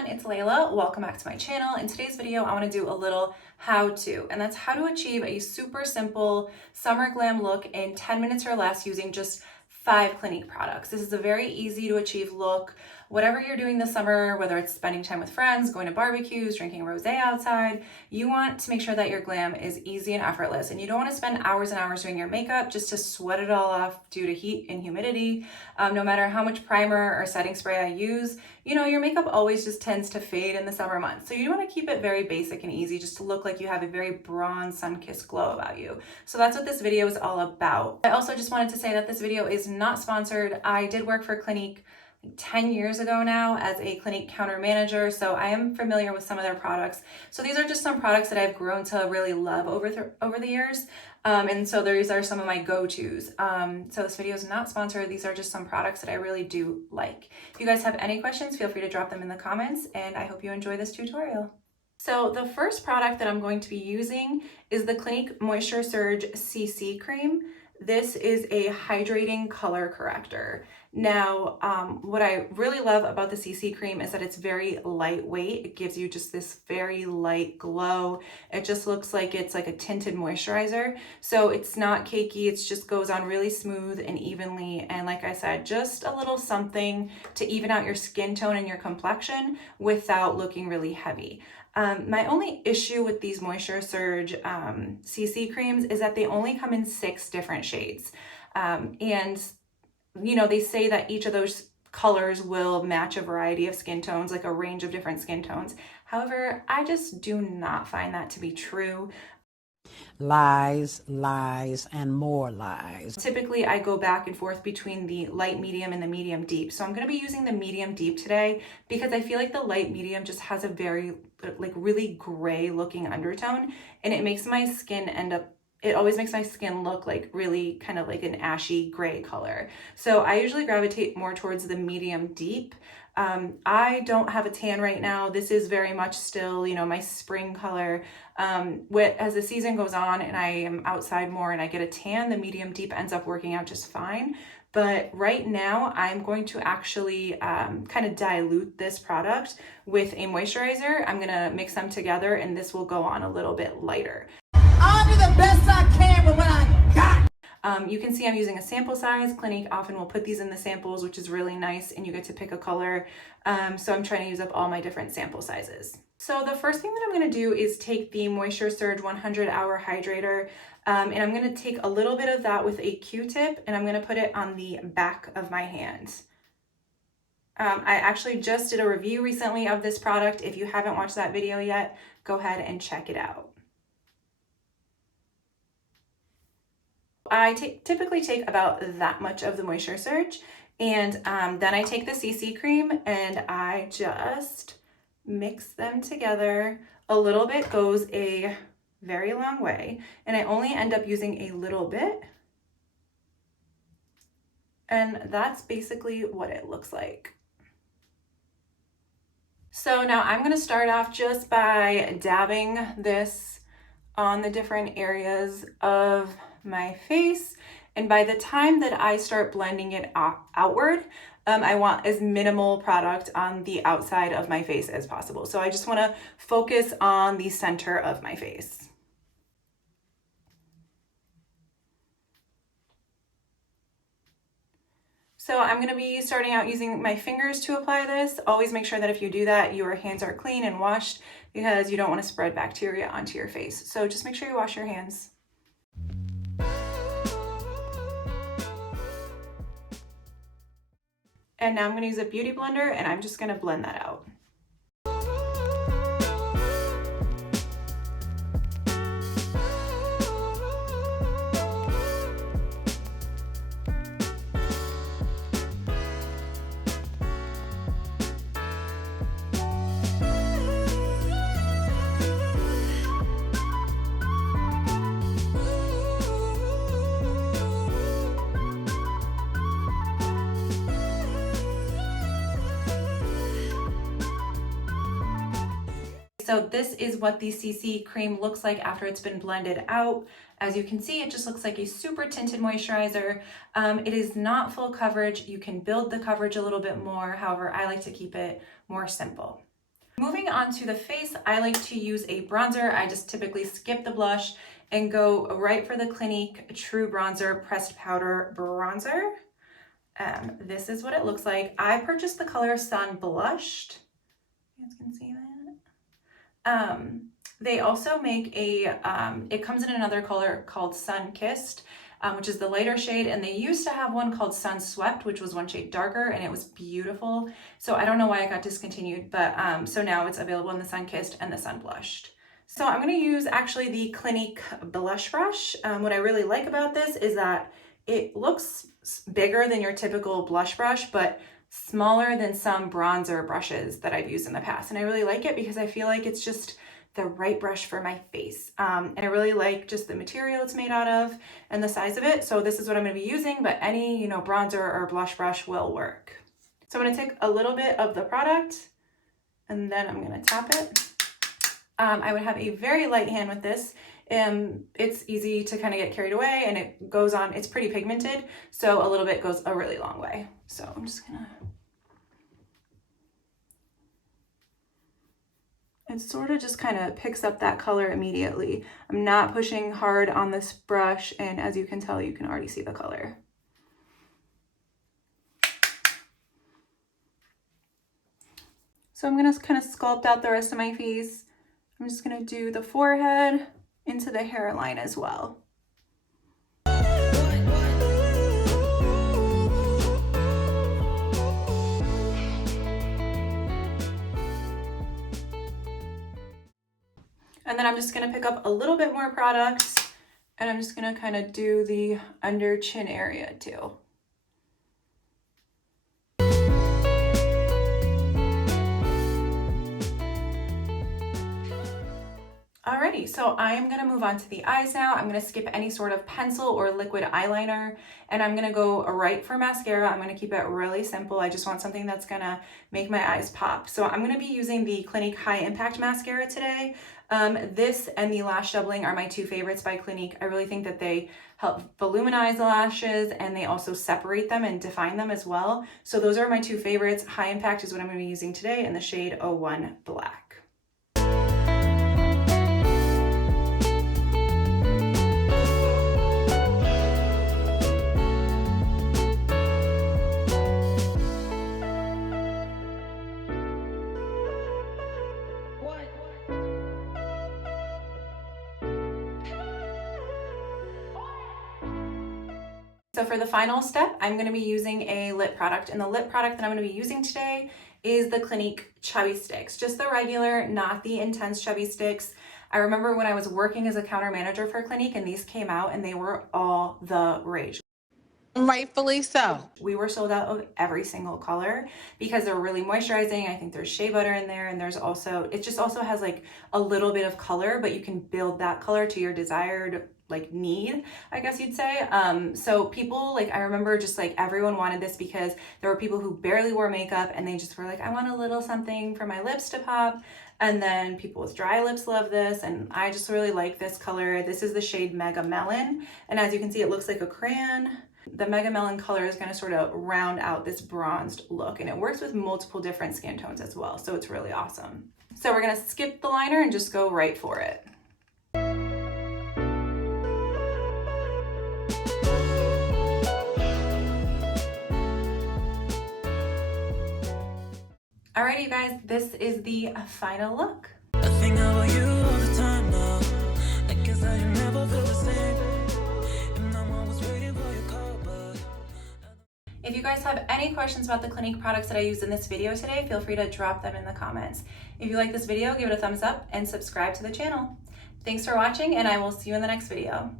everyone, it's Laila. Welcome back to my channel. In today's video, I want to do a little how-to, and that's how to achieve a super simple summer glam look in 10 minutes or less using just 5 Clinique products. This is a very easy to achieve look. Whatever you're doing this summer, whether it's spending time with friends, going to barbecues, drinking rosé outside, you want to make sure that your glam is easy and effortless. And you don't want to spend hours and hours doing your makeup just to sweat it all off due to heat and humidity. No matter how much primer or setting spray I use, you know, your makeup always just tends to fade in the summer months. So you want to keep it very basic and easy just to look like you have a very bronze sun-kissed glow about you. So that's what this video is all about. I also just wanted to say that this video is not sponsored. I did work for Clinique 10 years ago now as a Clinique counter manager, so I am familiar with some of their products. So these are just some products that I've grown to really love over the years, and so these are some of my go-tos. So this video is not sponsored. These are just some products that I really do like. If you guys have any questions, feel free to drop them in the comments, and I hope you enjoy this tutorial. So the first product that I'm going to be using is the Clinique Moisture Surge CC Cream. This is a hydrating color corrector. Now, what I really love about the CC cream is that it's very lightweight. It gives you just this very light glow. It just looks like it's like a tinted moisturizer. So it's not cakey, it just goes on really smooth and evenly. And like I said, just a little something to even out your skin tone and your complexion without looking really heavy. My only issue with these Moisture Surge CC creams is that they only come in 6 different shades. And you know, they say that each of those colors will match a variety of skin tones, like a range of different skin tones. However, I just do not find that to be true. Lies, lies, and more lies. Typically, I go back and forth between the light medium and the medium deep. So I'm going to be using the medium deep today because I feel like the light medium just has a very like really gray looking undertone, and it makes my skin it always makes my skin look like really kind of like an ashy gray color. So I usually gravitate more towards the medium deep. I don't have a tan right now. This is very much still, you know, my spring color. As the season goes on and I am outside more and I get a tan, the medium deep ends up working out just fine. But right now I'm going to actually kind of dilute this product with a moisturizer. I'm gonna mix them together and this will go on a little bit lighter. I'll do the best I can with what I got. You can see I'm using a sample size. Clinique often will put these in the samples, which is really nice, and you get to pick a color. So I'm trying to use up all my different sample sizes. So the first thing that I'm going to do is take the Moisture Surge 100-hour Hydrator, and I'm going to take a little bit of that with a Q-tip, and I'm going to put it on the back of my hand. I actually just did a review recently of this product. If you haven't watched that video yet, go ahead and check it out. I typically take about that much of the Moisture Surge, and then I take the CC cream and I just mix them together. A little bit goes a very long way, and I only end up using a little bit. And that's basically what it looks like. So now I'm going to start off just by dabbing this on the different areas of my face, and by the time that I start blending it outward, I want as minimal product on the outside of my face as possible. So I just want to focus on the center of my face. So I'm going to be starting out using my fingers to apply this. Always make sure that if you do that, your hands are clean and washed because you don't want to spread bacteria onto your face. So just make sure you wash your hands. And now I'm going to use a beauty blender and I'm just going to blend that out. So this is what the CC cream looks like after it's been blended out. As you can see, it just looks like a super tinted moisturizer. It is not full coverage. You can build the coverage a little bit more. However, I like to keep it more simple. Moving on to the face, I like to use a bronzer. I just typically skip the blush and go right for the Clinique True Bronzer Pressed Powder Bronzer. This is what it looks like. I purchased the color Sunblushed. You guys can see that. They also make a, it comes in another color called Sun Kissed, which is the lighter shade, and they used to have one called Sun Swept, which was one shade darker, and it was beautiful. So I don't know why it got discontinued, but so now it's available in the Sun Kissed and the Sun Blushed. So I'm gonna use actually the Clinique blush brush. What I really like about this is that it looks bigger than your typical blush brush, but smaller than some bronzer brushes that I've used in the past. And I really like it because I feel like it's just the right brush for my face. And I really like just the material it's made out of and the size of it. So this is what I'm gonna be using, but any, bronzer or blush brush will work. So I'm gonna take a little bit of the product and then I'm gonna tap it. I would have a very light hand with this. It's easy to kind of get carried away and it goes on, it's pretty pigmented. So a little bit goes a really long way. So I'm just gonna, it sort of just kind of picks up that color immediately. I'm not pushing hard on this brush, and as you can tell, you can already see the color. So I'm gonna kind of sculpt out the rest of my face. I'm just gonna do the forehead into the hairline as well. And then I'm just gonna pick up a little bit more product and I'm just gonna kind of do the under chin area too. Alrighty, so I am gonna move on to the eyes now. I'm gonna skip any sort of pencil or liquid eyeliner, and I'm gonna go right for mascara. I'm gonna keep it really simple. I just want something that's gonna make my eyes pop. So I'm gonna be using the Clinique High Impact Mascara today. This and the Lash Doubling are my two favorites by Clinique. I really think that they help voluminize the lashes and they also separate them and define them as well. So those are my two favorites. High Impact is what I'm gonna be using today in the shade 01 Black. So for the final step, I'm going to be using a lip product, and the lip product that I'm going to be using today is the Clinique Chubby Sticks. Just the regular, not the intense Chubby Sticks. I remember when I was working as a counter manager for Clinique and these came out and they were all the rage. Rightfully so. We were sold out of every single color because they're really moisturizing. I think there's shea butter in there, and there's also, it just also has like a little bit of color, but you can build that color to your desired need, I guess you'd say. So people, I remember just everyone wanted this because there were people who barely wore makeup and they just were like, I want a little something for my lips to pop. And then people with dry lips love this, and I just really like this color. This is the shade Mega Melon, and as you can see, it looks like a crayon. The Mega Melon color is going to sort of round out this bronzed look, and it works with multiple different skin tones as well, so it's really awesome. So we're going to skip the liner and just go right for it. Alrighty, you guys, this is the final look. I think about you all the time now. I guess I never feel the same. And I'm always waiting for your call, but... If you guys have any questions about the Clinique products that I used in this video today, feel free to drop them in the comments. If you like this video, give it a thumbs up and subscribe to the channel. Thanks for watching, and I will see you in the next video.